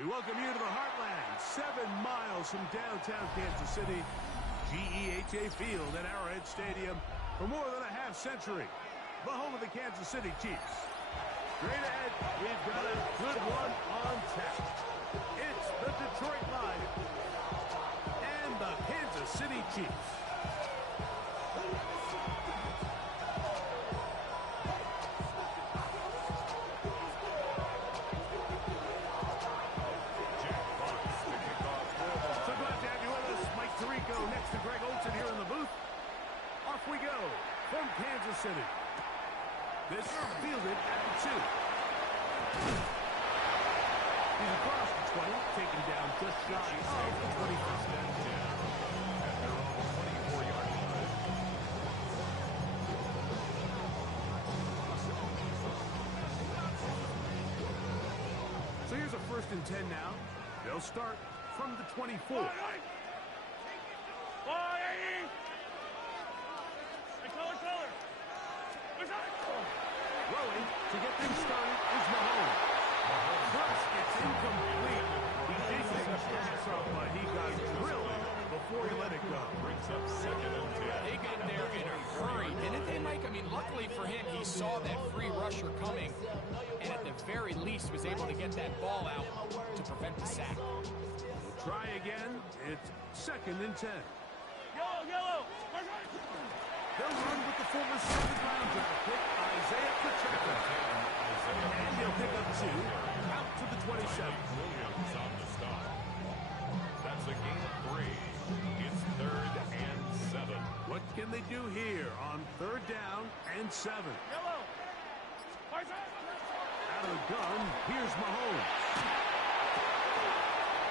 We welcome you to the Heartland, 7 miles from downtown Kansas City, GEHA Field at Arrowhead Stadium for more than a half-century. The home of the Kansas City Chiefs. Straight ahead, we've got a good one on tap. It's the Detroit Lions and the Kansas City Chiefs. Next to Greg Olsen here in the booth. Off we go from Kansas City. This fielded at the 2. He's across the 20, taken down just shy of the 21st. At their own 24-yard line. So here's a 1st and 10 now. They'll start from the 24. Rolling to get things started is Mahomes. First, it's incomplete. He did take a pass off, but he got drilled before he let it go. Brings up 2nd and 10. They got there in a hurry, didn't they, Mike? I mean, luckily for him, he saw that free rusher coming, and at the very least was able to get that ball out to prevent the sack. We'll try again. It's 2nd and 10. Yellow! They'll run with the former 7th-round draft pick, Isaiah Pacheco. And he'll pick up 2 out to the 27. Williams on the stop. That's a gain of 3. It's 3rd and 7. What can they do here on 3rd down and 7? Yellow! Out of the gun, here's Mahomes.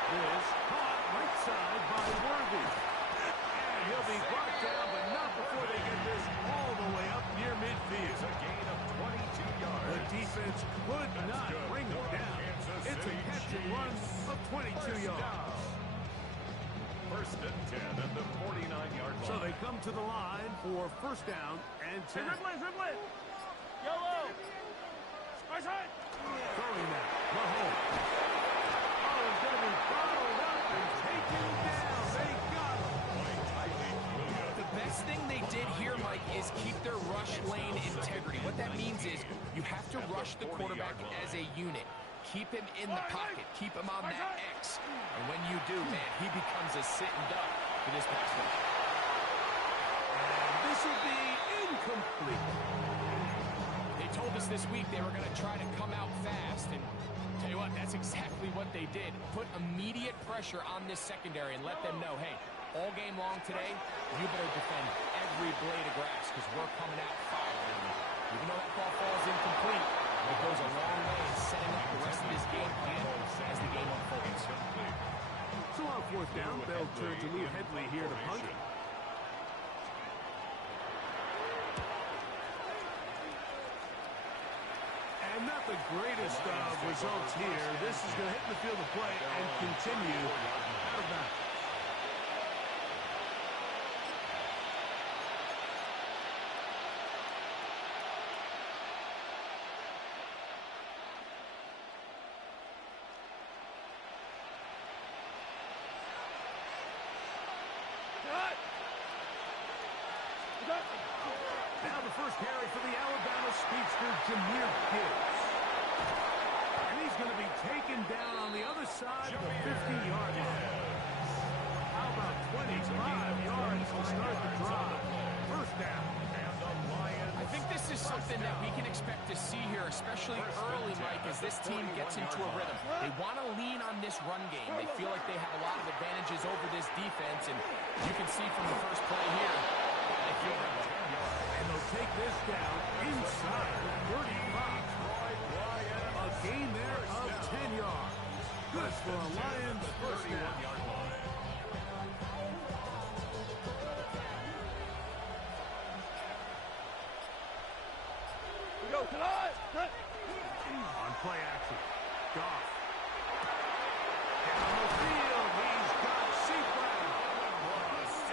This caught right side by Worthy. And he'll be brought down, but not before they get this all the way up near midfield. It's a gain of 22 yards. The defense could not bring him down. It's a catch and run of 22 yards. 1st and 10 at the 49-yard line. So they come to the line for 1st down and 10. Dribble! Yellow! Right side! Throwing that, Mahomes. Oh, it's going to be followed up and taken down. They got him. The best thing they did here, Mike, is keep their rush lane integrity. What that means is you have to rush the quarterback as a unit. Keep him in the pocket. Keep him on that X. And when you do, man, he becomes a sitting duck for this pass rush. And this will be incomplete. They told us this week they were going to try to come out fast. And tell you what, that's exactly what they did. Put immediate pressure on this secondary and let them know, hey, all game long today, you better defend every blade of grass because we're coming out firing. Even though that ball falls incomplete, it goes a long way in setting up the rest of this game plan as the game unfolds. So on 4th down, they'll turn to Lou Headley here to punt. And not the greatest of results here. This is going to hit the field of play and continue out of bounds. Now the first carry for the Alabama speedster, Jahmyr Gibbs. And he's going to be taken down on the other side of the 50-yard line. How about 25 yards to start the drive? 1st down. And the Lions. I think this is something that we can expect to see here, especially early, Mike, as this team gets into a rhythm. They want to lean on this run game. They feel like they have a lot of advantages over this defense, and you can see from the first play here, they feel that way. And they'll take this down inside the 35. A gain there of 10 yards. Good for a Lions 1st down. Go, cut! On play action, Goff. Down the field, he's got Seafound.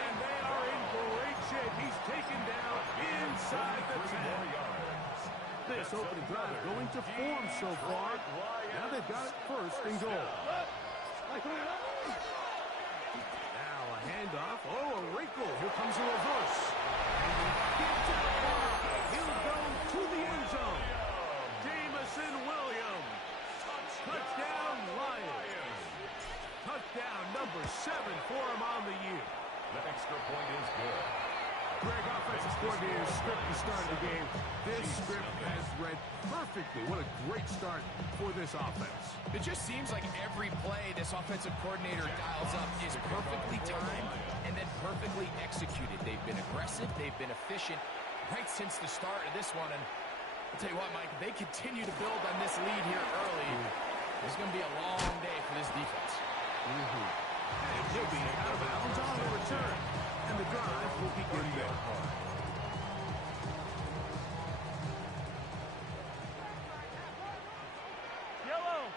And they are in great shape. He's taken down inside the 10. This opening drive going to form so far. Now they've got it first and goal. Now a handoff. Oh, a wrinkle. Here comes a reverse. Gets out wide. He'll go to the end zone. Jamison Williams. Touchdown, Lions. Touchdown number 7 for him on the year. The extra point is good. Greg, offensive coordinator's script to start the game. This script has read perfectly. What a great start for this offense. It just seems like every play this offensive coordinator dials up is perfectly timed and then perfectly executed. They've been aggressive. They've been efficient right since the start of this one. And I'll tell you what, Mike, they continue to build on this lead here early. It's going to be a long day for this defense. And he'll be out of bounds on the return. And the drive will begin there. Yellow.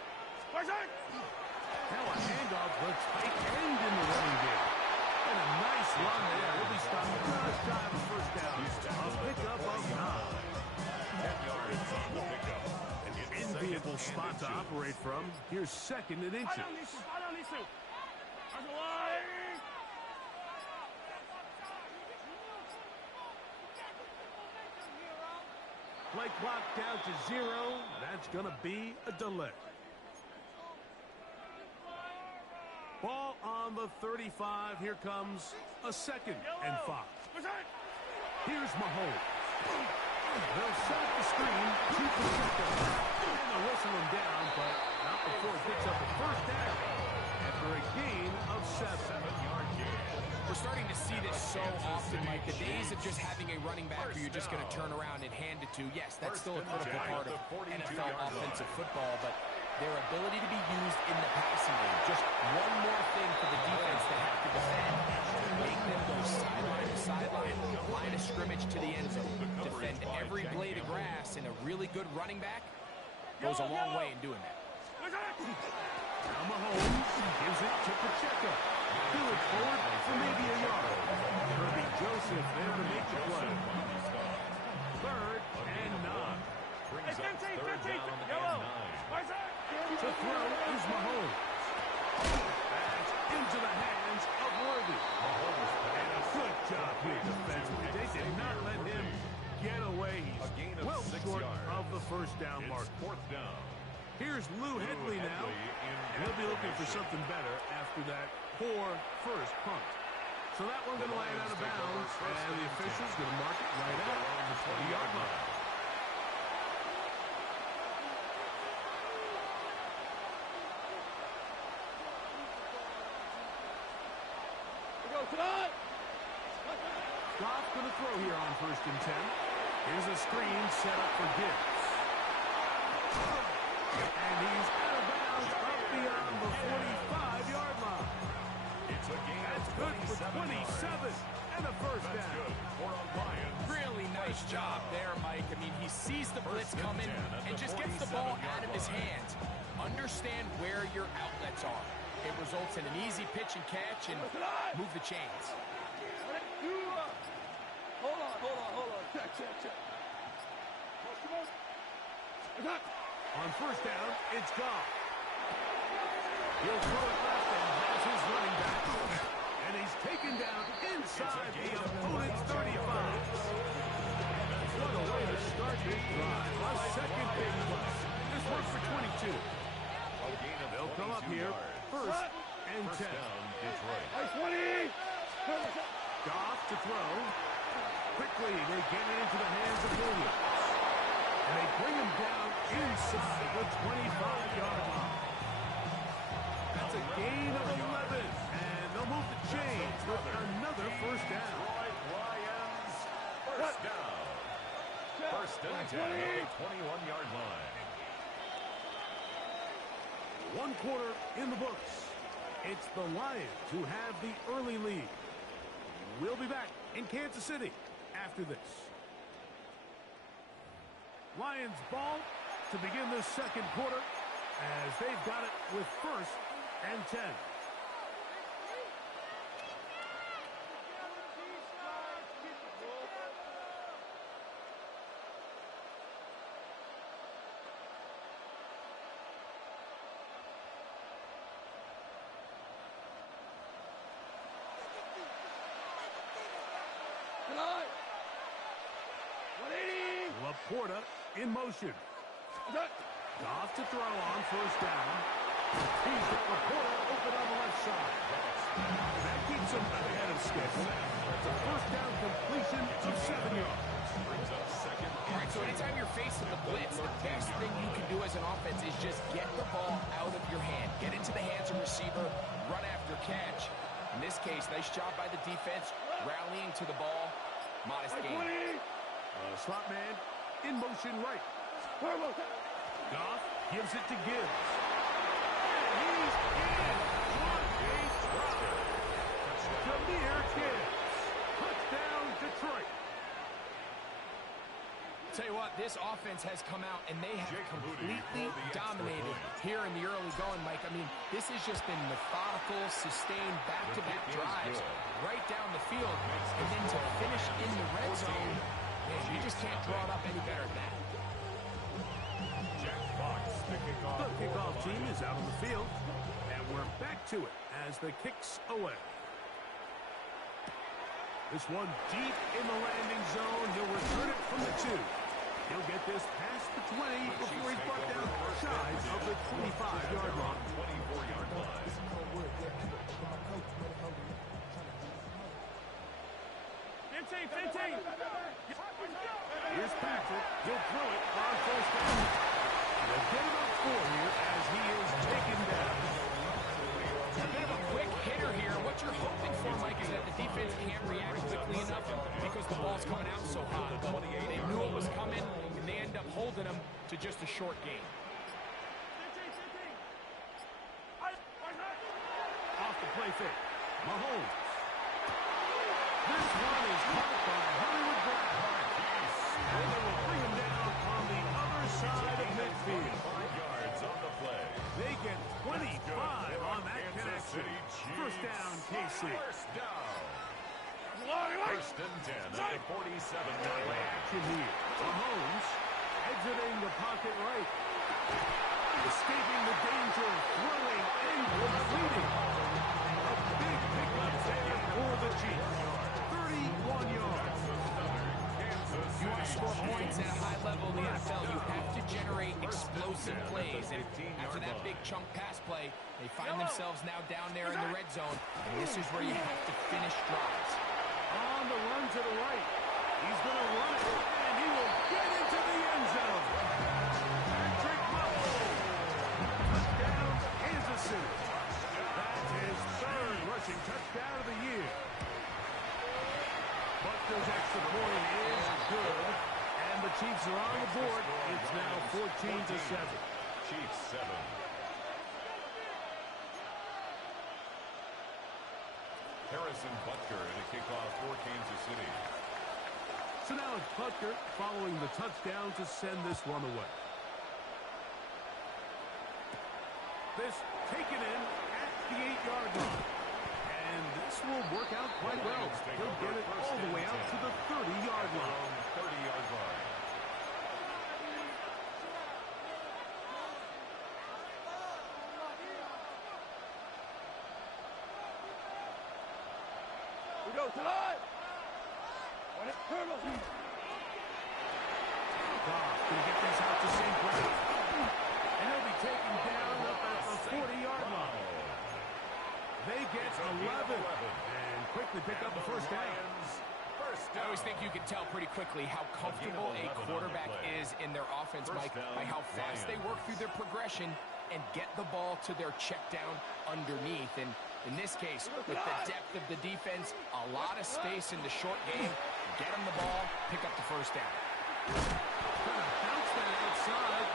Spartan. Now a handoff, but tight end in the running game. And a nice run there. He'll be stopped just shy of a first down. A pickup of 9. 10 yards on the pickup. And it's Enviable second spot and to 2. operate from. Here's 2nd and inches. I don't need to. That's a lie. Play clock down to 0. That's going to be a delay. Ball on the 35. Here comes a 2nd and 5. Here's Mahomes. They'll set up the screen to Pacheco. And they'll whistle him down, but not before it picks up a first down after a gain of 7. 7-yard gain. We're starting to see this so often, Mike. The days of just having a running back who you're just going to turn around and hand it to, yes, that's still a critical part of NFL offensive football, but their ability to be used in the passing game, just one more thing for the defense they have to defend, make them go sideline to sideline, line of scrimmage to the end zone, defend every blade of grass, and a really good running back goes a long way in doing that. Now Mahomes gives it to Pacheco. He'll look forward for maybe a yard. Kirby Joseph there to make the play. 3rd and 9. Brings up 15, 3rd 15. down Yellow. and 9. To throw is Mahomes. That's into the hands of Worthy. And a good job here defensively. They did not let him get away. A gain He's of well 6 short yards. of the first down mark. It's 4th down. Here's Lou Hedley now. And he'll be looking for something better after that poor first punt. So that one going to land out of bounds, and the official's going to mark it right out on the 20-yard line. Goff going to throw here on 1st and 10. Here's a screen set up for Gibbs. And he's out of bounds up beyond the 45-yard line. It's a gain. That's good for 27 and a first That's down. good for a Lions. Really nice job there, Mike. I mean, he sees the blitz coming and just gets the ball out of his hands. Understand where your outlets are. It results in an easy pitch and catch and move the chains. Hold on. Check. On 1st down, it's Goff. He'll throw it left and has his running back. And he's taken down inside the opponent's 35. What a way to start this drive. A 2nd big play. This one's for 22. They'll come up here, 1st and 10. First down, Detroit. 20. Goff to throw. Quickly, they get it into the hands of Williams. And they bring him down inside the 25-yard line. That's a gain of 11. And they'll move the chains with another first down. Lions, first down. 1st and 10 at the 21-yard line. 1 quarter in the books. It's the Lions who have the early lead. We'll be back in Kansas City after this. Lions ball to begin this 2nd quarter as they've got it with 1st and 10. Laporta in motion. Goff to throw on first down. He's got Laporta open on the left side. That keeps him ahead of schedule. It's a first down completion of 7 yards. Brings up second. All right, so anytime you're facing the blitz, the best thing you can do as an offense is just get the ball out of your hand. Get into the hands of receiver, run after catch. In this case, nice job by the defense, rallying to the ball. Modest gain. Slot man in motion right. Goff gives it to Gibbs. And he's in. What a drive. Jahmyr Gibbs. Touchdown, Detroit. Tell you what, this offense has come out and they have completely dominated here in the early going, Mike. I mean, this has just been methodical, sustained, back-to-back drives right down the field. And then to finish in the red zone, man, you just can't draw it up any better than that. The kickoff team is out on the field, and we're back to it as the kick's away. This one deep in the landing zone. He'll return it from the 2. He'll get this past the 20 before he's brought down shy of the 25-yard line. 24-yard line. 15. Here's Patrick. He'll throw it on first down. They'll get him up 4 here as he is taken down. A bit of a quick hitter here. What you're hoping for, Mike, is that the defense can't react quickly enough because the ball's coming out so hot. But they knew it was coming, and they end up holding him to just a short gain. Off the play fake. Mahomes. This one is caught by Hollywood Brown. And they will bring him down on the other side of midfield. 5 yards on the play. They get 25 on that connection. First down, KC. First down. First and 10 at the 47-yard line. Action here. Mahomes exiting the pocket right. Escaping the danger, throwing and completing. A big pickup there for the Chiefs. 31 yards. If you want to score points at a high level in the NFL, you have to generate explosive plays. And after that big chunk pass play, they find themselves now down there in the red zone. And this is where you have to finish drives. On the run to the right. He's going to run it, and he will get into the end zone. Patrick Mahomes. Touchdown, Kansas City. That's his third rushing touchdown of the year. Buster's extra point is good, and the Chiefs are on the board. It's now 14-7. Chiefs 7. Harrison Butker to kick off for Kansas City. So now it's Butker following the touchdown to send this one away. This taken in at the 8-yard line. And this will work out quite well. He'll get it all the way out to the 30-yard line. 30-yard line. We go tonight. Goff going to get this out to St. Brown. And he'll be taken down up at the 40-yard line. They get 11 and quickly pick up the first down. I always think you can tell pretty quickly how comfortable a quarterback is in their offense, Mike, by how fast they work through their progression and get the ball to their check down underneath. And in this case, with the depth of the defense, a lot of space in the short game, get them the ball, pick up the first down. Kind of bounce that outside.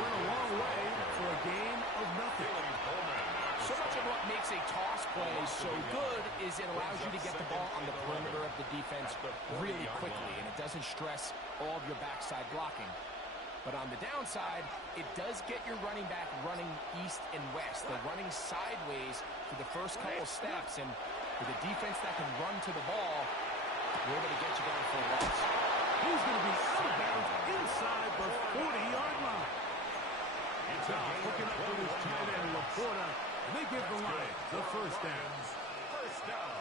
Went a long way for a gain of nothing. So much of what makes a toss play so good is it allows you to get the ball on the perimeter of the defense really quickly, and it doesn't stress all of your backside blocking. But on the downside, it does get your running back running east and west. They're running sideways for the first couple steps, and with a defense that can run to the ball, we're able to get you down for a loss. He's going to be out of bounds inside the 40-yard line. Goff hooking up with his tight end, Laporta, and they give the Lions the first down.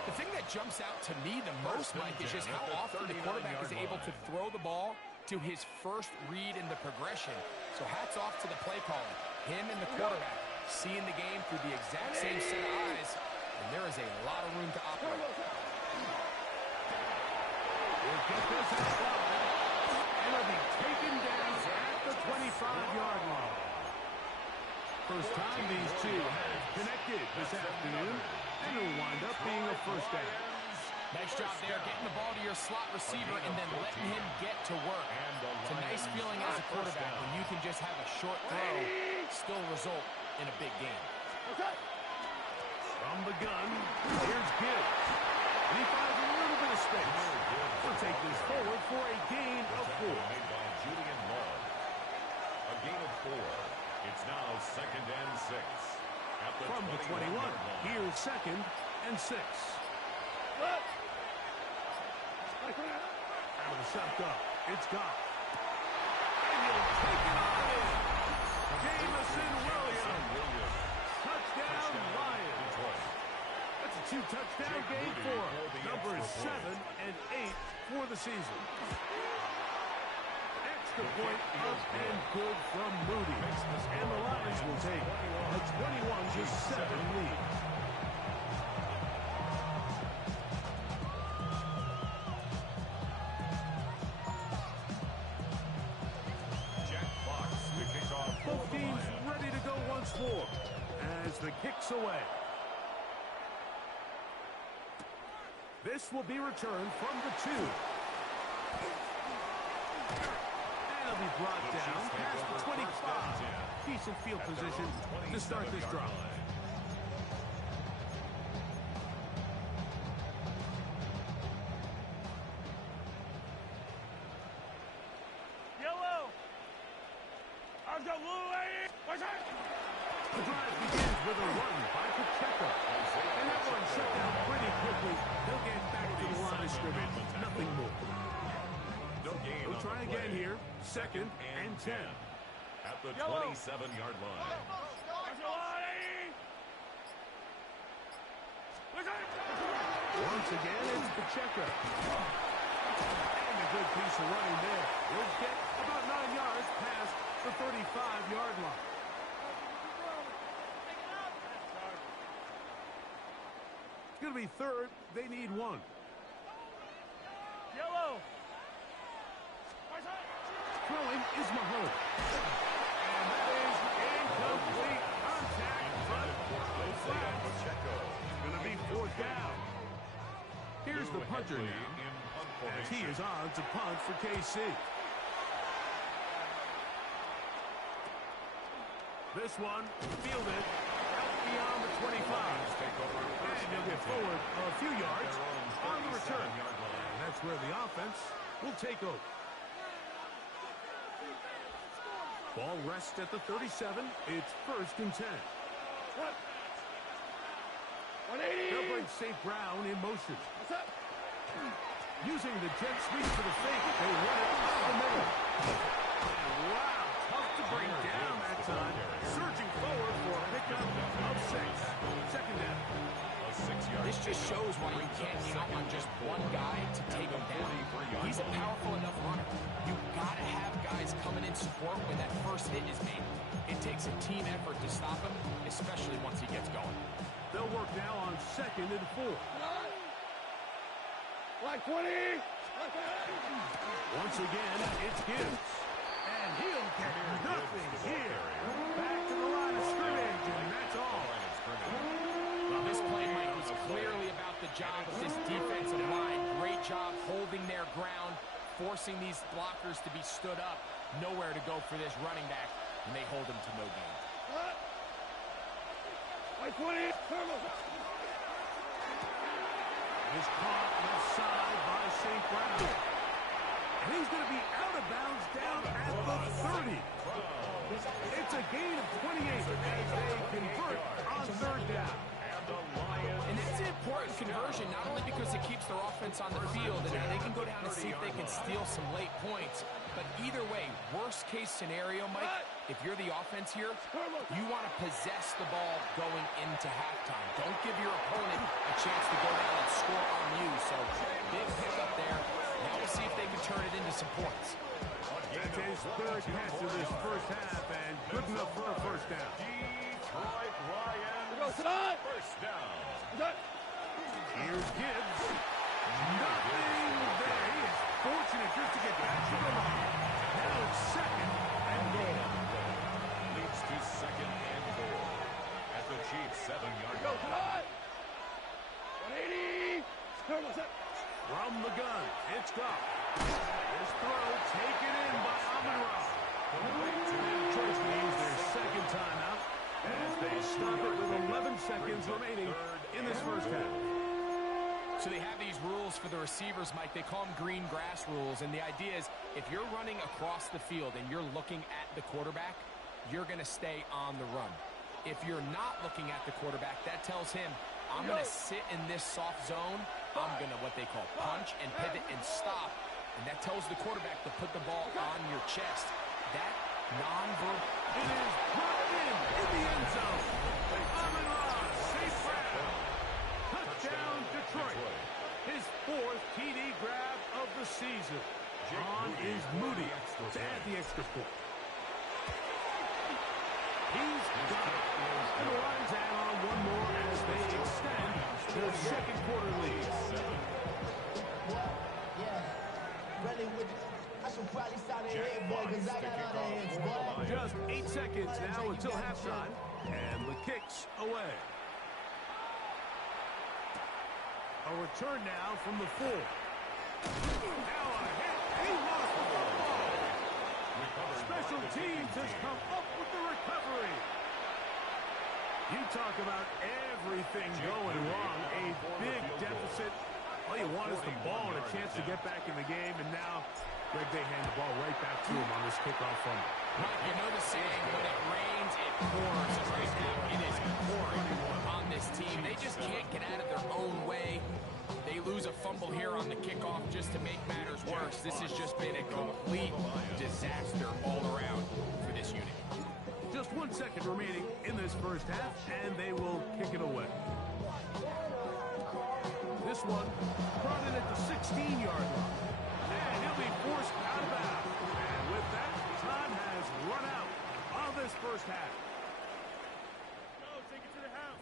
The thing that jumps out to me the most, Mike, is just how often the quarterback is able to throw the ball to his first read in the progression. So hats off to the play caller. Him and the quarterback seeing the game through the exact same set of eyes, and there is a lot of room to operate. We'll get this out wide, and it'll be taken down at the 25-yard line. First time these two have connected this afternoon, and it'll wind up being a first down. Nice job there, getting the ball to your slot receiver and then letting him get to work. It's a nice feeling as a quarterback when you can just have a short throw, still result in a big game. From the gun, here's Gibbs. And he finds a little bit of space. We'll take this forward for a gain of 4. Made by Julian Love. A gain of 4. It's now 2nd and 6. At the From the 21, here's 2nd and 6. Out of the shotgun, it's Goff. And he'll take it on in. Jamison Williams. Touchdown, Lions. That's a 2-touchdown game for numbers 7 and 8 for the season. Extra point up and good from Moody. And the Lions will take a 21-7 lead. Both teams ready to go once more as the kick's away. This will be returned from the 2. And it'll be brought down past the 25. Decent field position to start this drive. The drive begins with a run by Pacheco. And that one shut down pretty quickly. They'll get back to the line of scrimmage. Nothing more. We'll try again here. 2nd and 10. At the 27-yard line. Once again, it's Pacheco. And a good piece of running there. We'll get about 9 yards past the 35-yard line. It's going to be 3rd. They need 1. Throwing is Mahomes. And that is incomplete. Contact front. It's going to be 4th down. Here's the punter now, as he is on to punt for KC. This one fielded out beyond the 25. And he'll get forward a few yards on the return. And that's where the offense will take over. Ball rests at the 37. It's 1st and 10. They'll bring St. Brown in motion. Using the jet sweep for the fake, they run it up the middle. Wow, tough to bring down that time. Surging forward for a pickup of 6. 2nd down. This just shows why you can't count on just one guy to take him down. He's a powerful enough runner. You've got to have guys coming in support when that first hit is made. It takes a team effort to stop him, especially once he gets going. They'll work now on 2nd and 4. Like 20. Once again, it's Gibbs. And he'll get nothing here. Back to the line of scrimmage, and that's all. Well, this play, Mike, was clearly about the job of this defensive line. Great job holding their ground, forcing these blockers to be stood up. Nowhere to go for this running back, and they hold him to no gain. Like 20. Is caught left side by St. Brown. And he's going to be out of bounds down at the 30. It's a gain of 28 as they convert on 3rd down. And that's an important conversion, not only because it keeps their offense on the field, and they can go down and see if they can steal some late points. But either way, worst case scenario, Mike, if you're the offense here, you want to possess the ball going into halftime. Don't give your opponent a chance to go down and score on you. So big pickup there. Now we'll see if they can turn it into some points. That's his third catch of this first half, and good enough for a first down. Detroit Lions. Go tonight. First down. Here's Gibbs. Nothing there. He is fortunate just to get back to the line. Now it's second and goal. Leads to second and goal. At the Chiefs' 7-yard Go line. tonight. 180. From the gun, it's Goff. This throw taken in by Amon-Ra. Detroit needs their second timeout as they stop it with 11 seconds remaining in this first half. So they have these rules for the receivers, Mike. They call them green grass rules. And the idea is if you're running across the field and you're looking at the quarterback, you're going to stay on the run. If you're not looking at the quarterback, that tells him, I'm going to sit in this soft zone. I'm going to what they call punch and pivot and stop. And that tells the quarterback to put the ball on your chest. That non-verbal. It is brought in the end zone. Amon-Ra, safe grab. Touchdown, Detroit. His fourth TD grab of the season. On is Moody to add the extra point. He's got it. And the Lions add on one more as they extend their second quarter lead. Just 8 seconds now until halftime, and the kick's away. A return now from the 4. Now a hit. He lost the football. Special teams has come up with the recovery. You talk about everything going wrong. A big deficit. All you want is the ball and a chance to get back in the game, and now Greg, they hand the ball right back to him on this kickoff fumble. Mike, you know the saying, when it rains, it pours. And right now, it is pouring on this team. They just can't get out of their own way. They lose a fumble here on the kickoff just to make matters worse. This has just been a complete disaster all around for this unit. Just 1 second remaining in this first half, and they will kick it away. This one brought in at the 16-yard line. And he'll be forced out of bounds. And with that, time has run out on this first half. Go, take it to the house.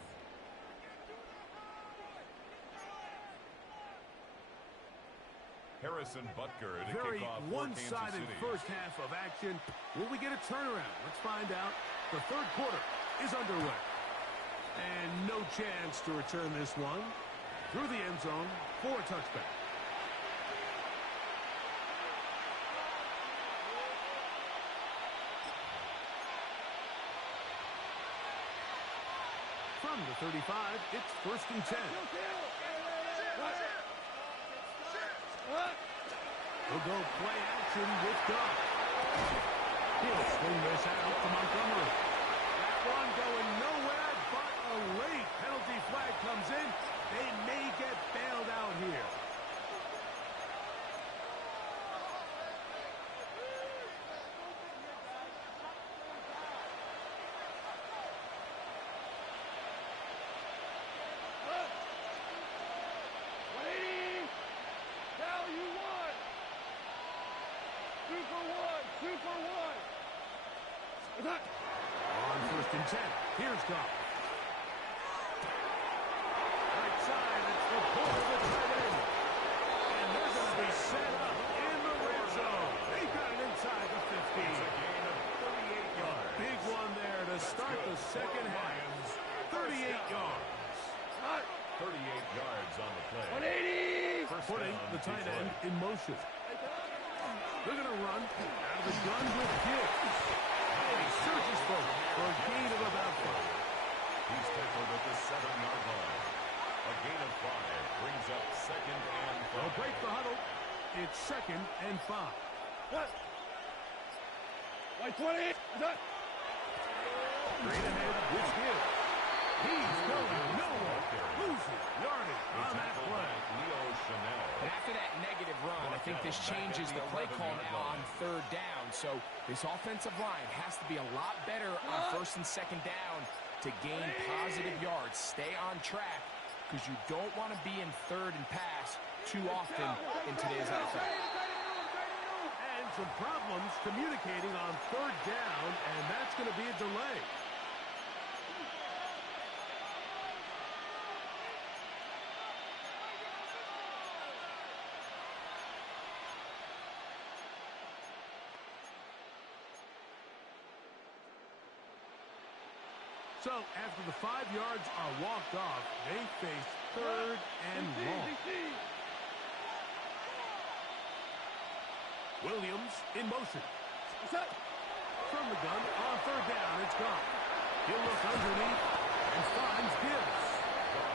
Harrison Butker to Very kick off for Kansas one-sided City. first half of action. Will we get a turnaround? Let's find out. The third quarter is underway. And no chance to return this one through the end zone for a touchback. From the 35, it's 1st and 10. We'll go play action with Goff. He'll swing this out to Montgomery. That one going nowhere, but a late penalty flag comes in. They may get bailed out here. On 1st and 10, here's Goff. Right side, it's the pull of the tight end. And they're going to be set up in the red zone. They got it inside the 50. It's a gain of 38 yards. Big one there to start the second half. 38 yards. 38 yards on the play. 180. Putting the tight end in motion. They're going to run out of the gun with Gibbs. And he searches for a gain of about 5. He's tackled at the 7-yard line. A gain of 5 brings up 2nd and 5. They'll break the huddle. It's 2nd and 5. What? 120. Straight ahead with Gibbs. He's going nowhere. Losing yardage on that play. Leo Chanel. And after that negative run, I think this changes the play call now on 3rd down. So this offensive line has to be a lot better on 1st and 2nd down to gain positive yards. Stay on track because you don't want to be in 3rd and pass too often in today's NFL. And some problems communicating on third down, and that's going to be a delay. So, after the 5 yards are walked off, they face third and long. Williams in motion. From the gun, on third down, it's gone. He'll look underneath and finds Gibbs.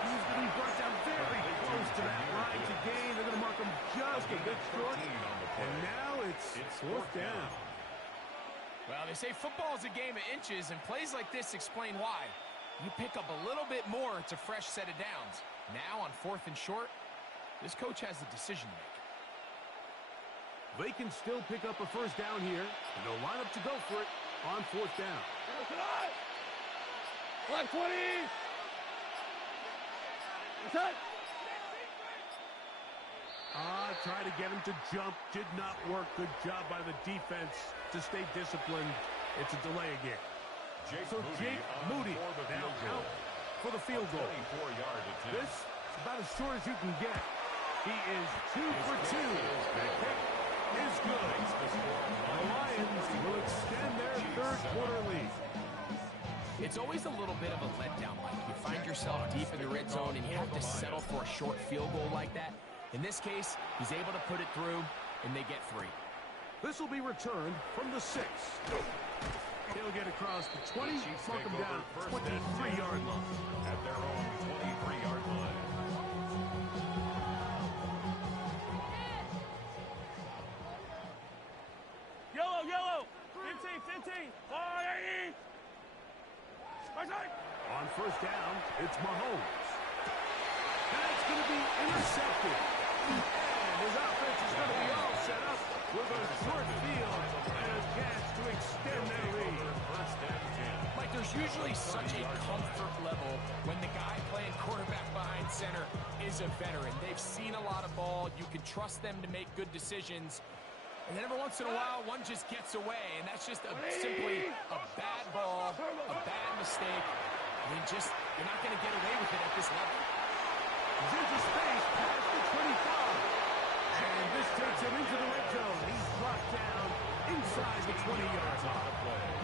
He's going to be brought down very close to that line to gain. They're going to mark him just a bit short. And now it's fourth down. Well, they say football is a game of inches, and plays like this explain why. You pick up a little bit more, it's a fresh set of downs. Now, on fourth and short, this coach has a decision to make. They can still pick up a first down here, and they'll line up to go for it on fourth down. Black 20! Set! Try to get him to jump. Did not work. Good job by the defense to stay disciplined. It's a delay again. Jake Moody now out for the field goal. This is about as short as you can get. He is 2 for 2. The kick is good. The Lions will extend their third quarter lead. It's always a little bit of a letdown. Like you find yourself deep in the red zone and you have to settle for a short field goal like that. In this case, he's able to put it through, and they get 3. This will be returned from the 6. He'll get across the 20, mark him down 23-yard line. At their own 23-yard line. Yellow! 15! Fire! On first down, it's Mahomes. That's going to be intercepted. And his offense is going to be all set up with a short field and a chance to extend their lead. Like, there's usually such a comfort level when the guy playing quarterback behind center is a veteran. They've seen a lot of ball. You can trust them to make good decisions. And then every once in a while, one just gets away, and that's just simply a bad ball, a bad mistake. I mean, you're not going to get away with it at this level. He's into space past the 25. And this takes him into the red zone. He's brought down inside the 20-yard line.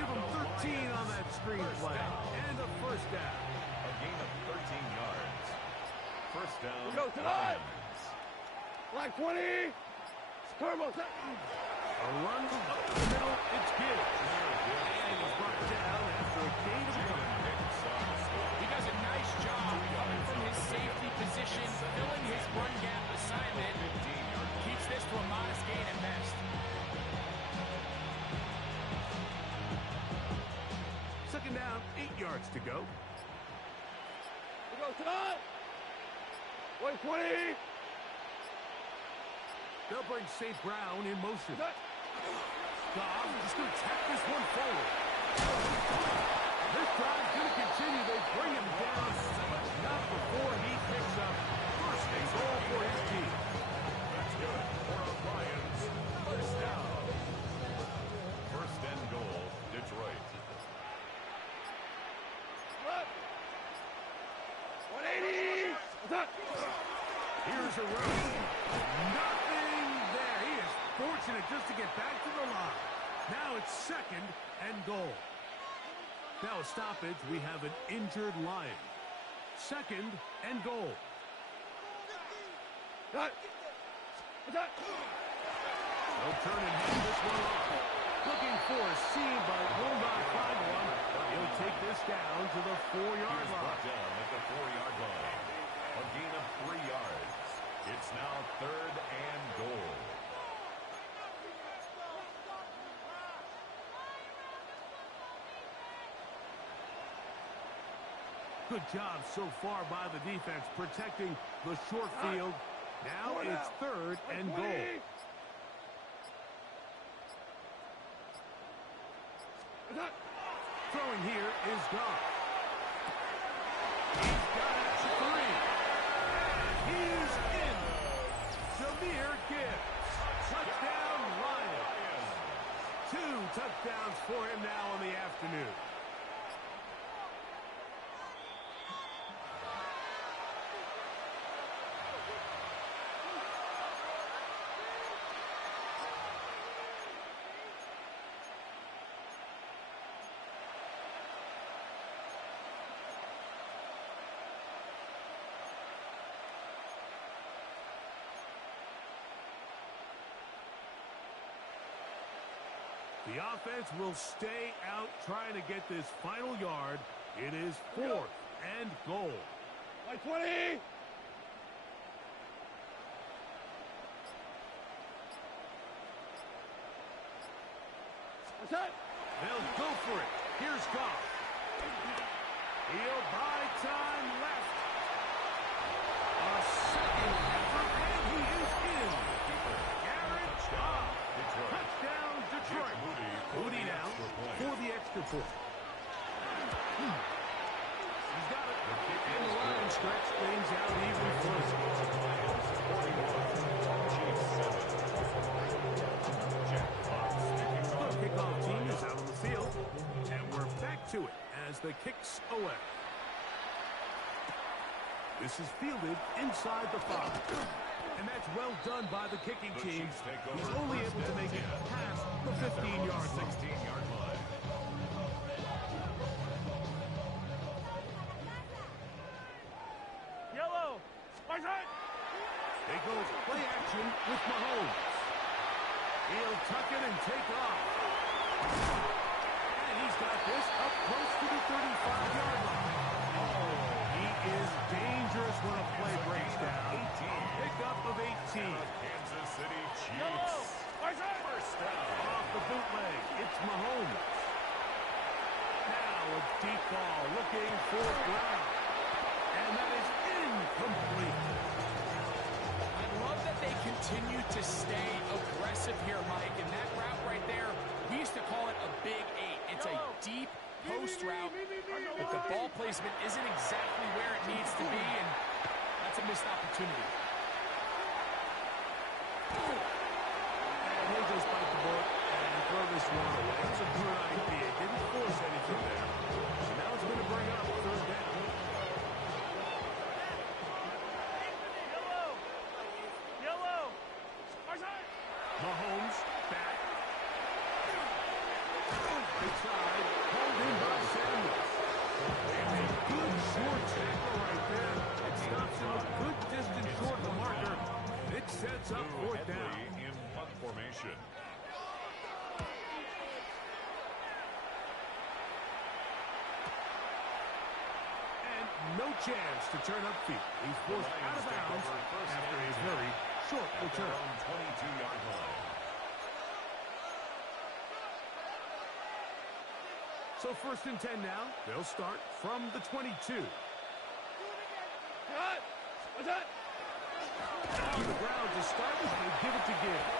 Give him 13 on that screen play. And a first down. A gain of 13 yards. First down. Go tonight! Black 20! Turbo! A run up the middle. It's Gibbs. And he's brought down after a gain of 1. He does a nice job coming from his safety position, filling his run gap assignment. Keeps this to a modest gain at best. Second down, 8 yards to go. Go tonight! 120! They'll bring St. Brown in motion. Goff just going to tap this one forward. This drive's going to continue. They bring him down, but not before he picks up first and goal for his team. That's good for the Lions. First down. First and goal, Detroit. 180! Here's a run. Nothing there. He is fortunate just to get back to the line. Now it's second and goal. Now a stoppage. We have an injured Lion. Second and goal. Cut! They'll turn and hand this one off. Looking for a seam, but will not find one. He'll take this down to the 4-yard line. Down at the 4-yard line. A gain of 3 yards. It's now third and goal. Good job so far by the defense protecting the short field. Now it's third and goal. Throwing here is Goff. He's got it to 3. He's in. Gibbs. Touchdown, Lions. 2 touchdowns for him now in the afternoon. The offense will stay out trying to get this final yard. It is 4th and goal. Like 20. What's that? They'll go for it. Here's Goff. He'll buy time left. A second effort, and he is in. Garrett Goff. Touchdown, Detroit. Moody now for the extra point. He's got it. And the line stretch things out even further. The kickoff team is out on the field. And we're back to it as the kick's away. This is fielded inside the 5. And that's well done by the kicking team. He's only able to make it past the 15-yard line. Yellow. What's that? They go play action with Mahomes. He'll tuck it and take off. And he's got this up close to the 35-yard line. Oh, he is dangerous when a play breaks down. Pickup of 18. Kansas City Chiefs. Yellow. What's that? First down. Off the bootleg, it's Mahomes. Now a deep ball looking for Brown. And that is incomplete. I love that they continue to stay aggressive here, Mike. And that route right there, we used to call it a big 8. It's a deep post route, but the ball placement isn't exactly where it needs to be, and that's a missed opportunity. And he'll just bite the bullet and throw this one away. It's a good idea. Didn't force anything there. And now it's going to bring up 3rd down. Yellow. Yellow. What's that? Mahomes back. Inside. Pulled in by Samuels. And a good short tackle right there. It stops him a good distance short of the marker. It sets up 4th down. In punt formation. And no chance to turn upfield. He's forced out of bounds after a very short return. 22-yard line. So 1st and 10 now. They'll start from the 22. Cut. What's that? On the ground to start, they give it to Gibbs.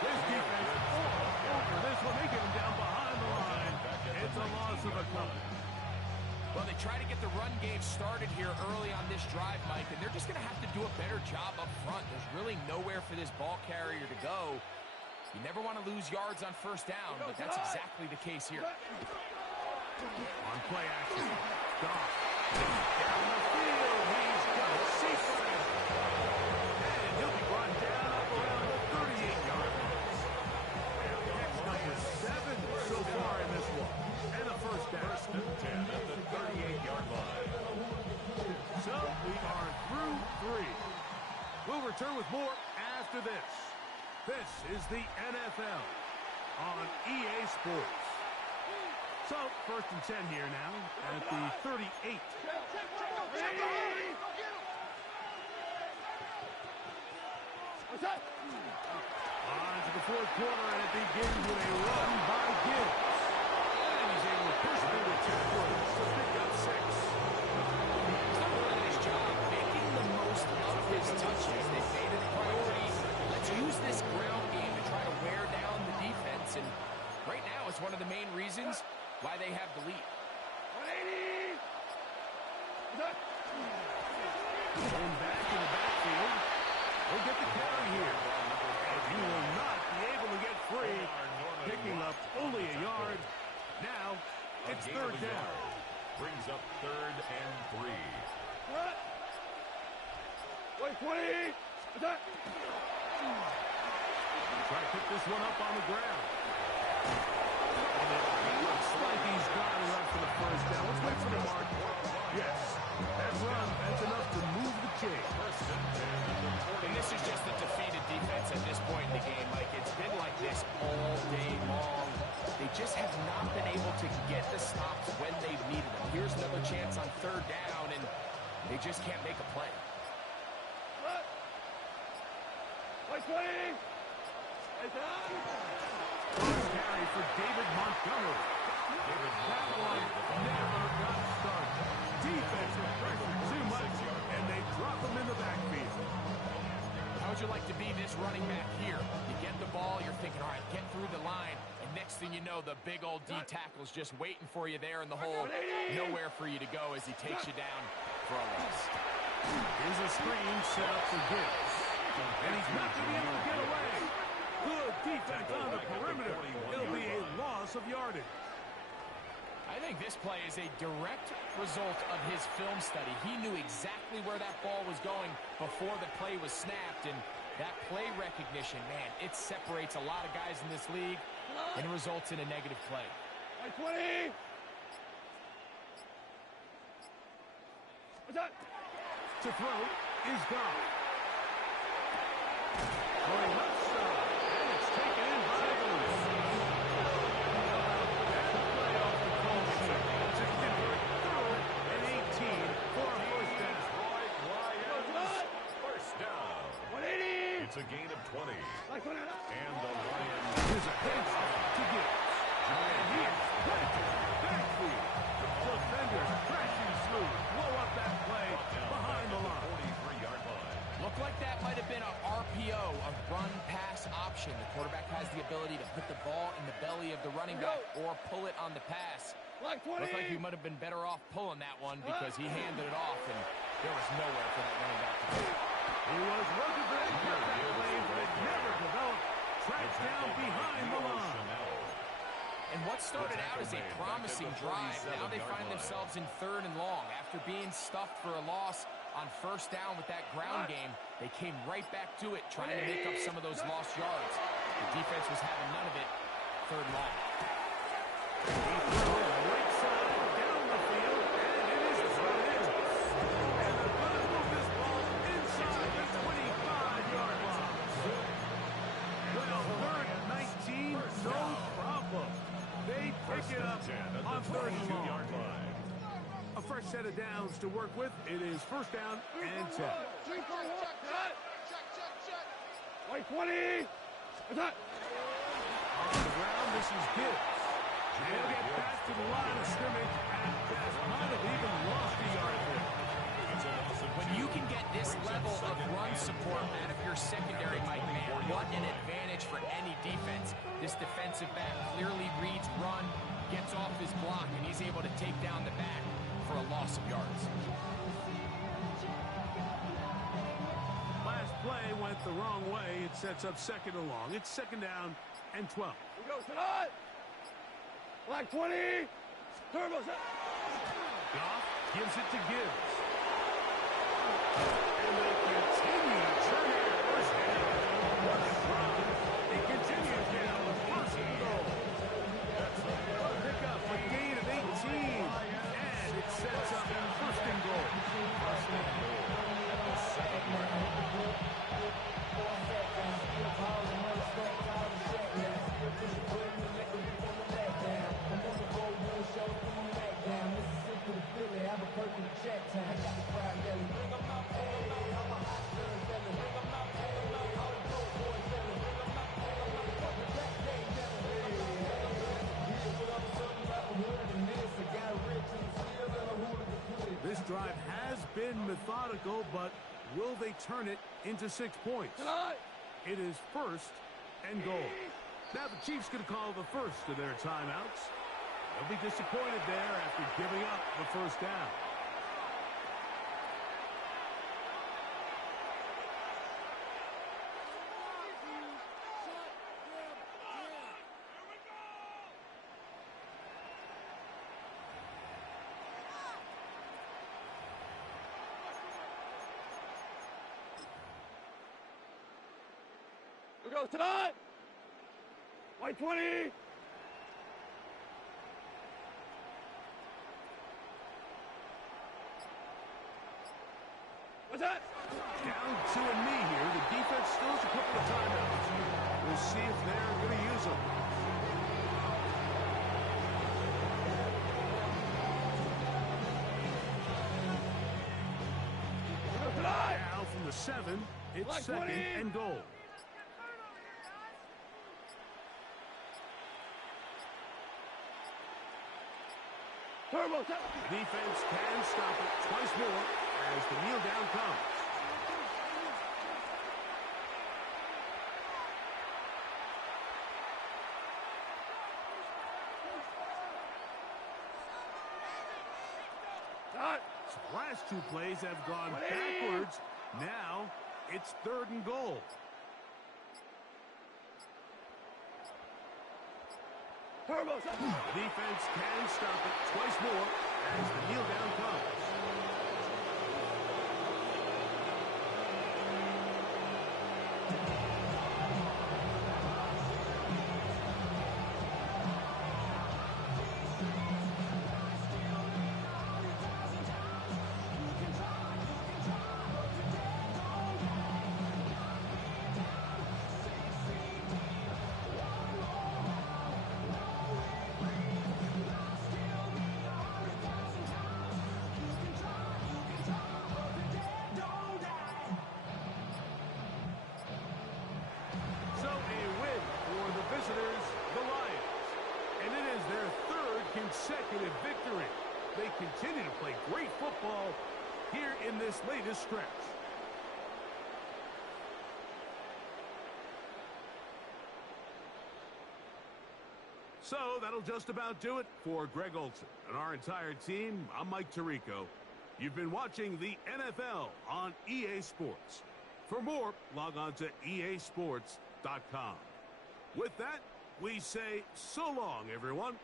This defense all over this one. They get him down behind the line. It's a loss of a couple. Well, they try to get the run game started here early on this drive, Mike, and they're just going to have to do a better job up front. There's really nowhere for this ball carrier to go. You never want to lose yards on 1st down, but that's exactly the case here. On play action. Goff. Down the field. He's got a sequence. And he'll be brought down up around the 38-yard line. That's number 7 so far in this one. And a 1st down. 10 at the 38-yard line. So we are through 3. We'll return with more after this. This is the NFL on EA Sports. So, 1st and 10 here now at the 38. What's that? On to the 4th quarter, and it begins with a run by Gibbs. And he's able to push through the tacklers to pick up 6. He's done a really nice job making the most of his touches. They've made it a priority. Let's use this ground game to try to wear down the defense, and right now it's one of the main reasons why they have the lead. 180. What's that? Going back in the backfield. He'll get the carry here. and he will not be able to get free, picking up only a yard. Now, it's third down. Brings up 3rd and 3. Wait, 20. Attack. Try to pick this one up on the ground. And it looks like he's got enough for the first down. Let's wait for the mark. Yes, that run, that's enough to move the chain. And this is just a defeated defense at this point in the game. Like, it's been like this all day long. They just have not been able to get the stops when they've needed them. Here's another chance on third down, and they just can't make a play. Wait, 20. First carry for David Montgomery. That one never got started. Defensive pressure too much, and they drop him in the backfield. How would you like to be this running back here? You get the ball, you're thinking, all right, get through the line, and next thing you know, the big old D tackle's just waiting for you there in the hole. Nowhere for you to go as he takes you down for a loss. Here's a screen set up for Gibbs. And he's not going to be able to get away. Good defense on the perimeter. It'll be a loss of yardage. I think this play is a direct result of his film study. He knew exactly where that ball was going before the play was snapped, and that play recognition, man, it separates a lot of guys in this league, and it results in a negative play. 20. Attack. To throw is gone. Going left side, and it's taken in by Lewis. And play off the call sheet to convert 3rd and 18 for a first down. First down. 180. It's a gain of 20. Like 20. And the Lions Here's a heads off to Gibbs. And he's planted backfield. Defenders crashing through. Blow up that play behind the line. 43-yard line. Looked like that might have been a RPO, a run-pass option. The quarterback has the ability to put the ball in the belly of the running back or pull it on the pass. Like 20. Looked like he might have been better off pulling that one because he handed it off, and there was nowhere for that running back to go. He was looking for that cutback lane, but it never developed. Tracked down behind the line. And what started out as a promising drive, now they find themselves in 3rd and long. After being stuffed for a loss on first down with that ground game, they came right back to it, trying to make up some of those lost yards. The defense was having none of it. 3rd and long. He threw it right side down the field, and it is thrown in. And they're going to move this ball inside the 25-yard line. Well, 3rd and 19, no problem. They pick it up on 3rd and long. A fresh set of downs to work with. It is first down and 10. Like 20. Attack. On the ground, this is Gibbs. He'll get back to the line of scrimmage at best. Might have even lost a yard there. When you can get this level of run support out of your secondary, Mike, man, what an advantage for any defense. This defensive back clearly reads run, gets off his block, and he's able to take down the back for a loss of yards. Last play went the wrong way. It sets up 2nd and long. It's 2nd down and 12. We go tonight. Like 20. Turbo set. Goff gives it to Gibbs. And they continue to turn it first down. What a drive. It continues down to 1st and goal. A pickup, a gain of 18. And it sets up 1st and goal. This drive has been methodical, but will they turn it into 6 points? It is 1st and goal. Now the Chiefs can call the first of their timeouts. They'll be disappointed there after giving up the first down. Here goes tonight. White 20. What's that? Down to a knee here. The defense still has a couple of timeouts. We'll see if they're going to use them. Now from the 7, it's second and goal. Turbo. Defense can stop it twice more as the kneel down comes. Last two plays have gone backwards. Now it's 3rd and goal. Turbo. Defense can stop it twice more as the kneel down comes. Consecutive victory. They continue to play great football here in this latest stretch. So that'll just about do it for Greg Olson and our entire team. I'm Mike Tirico. You've been watching the NFL on EA Sports. For more, log on to easports.com. With that, we say so long, everyone.